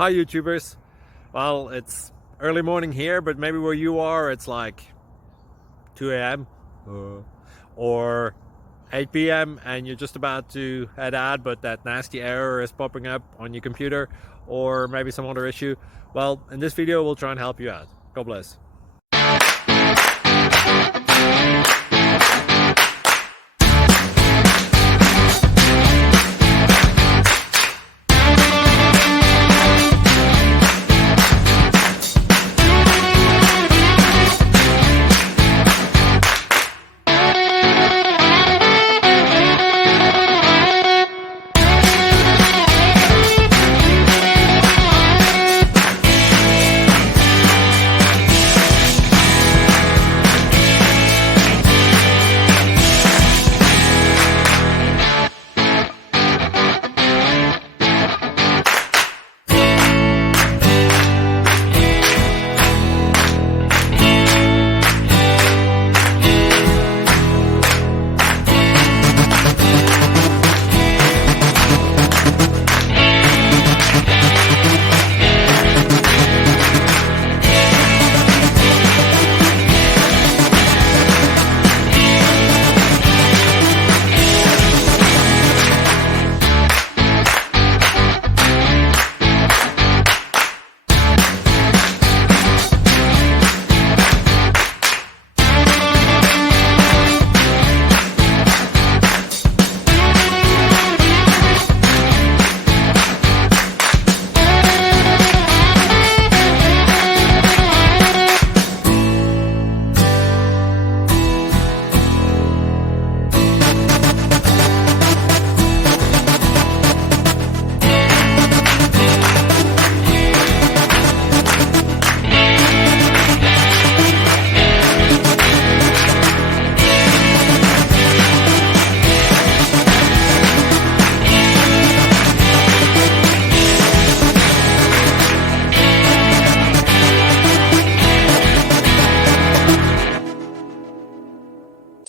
Hi YouTubers. Well, it's early morning here, but maybe where you are it's like 2 a.m. or 8 p.m. and you're just about to head out, but that nasty error is popping up on your computer, or maybe some other issue. Well, in this video we'll try and help you out. God bless.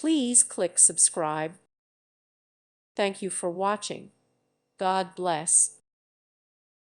Please click subscribe. Thank you for watching. God bless.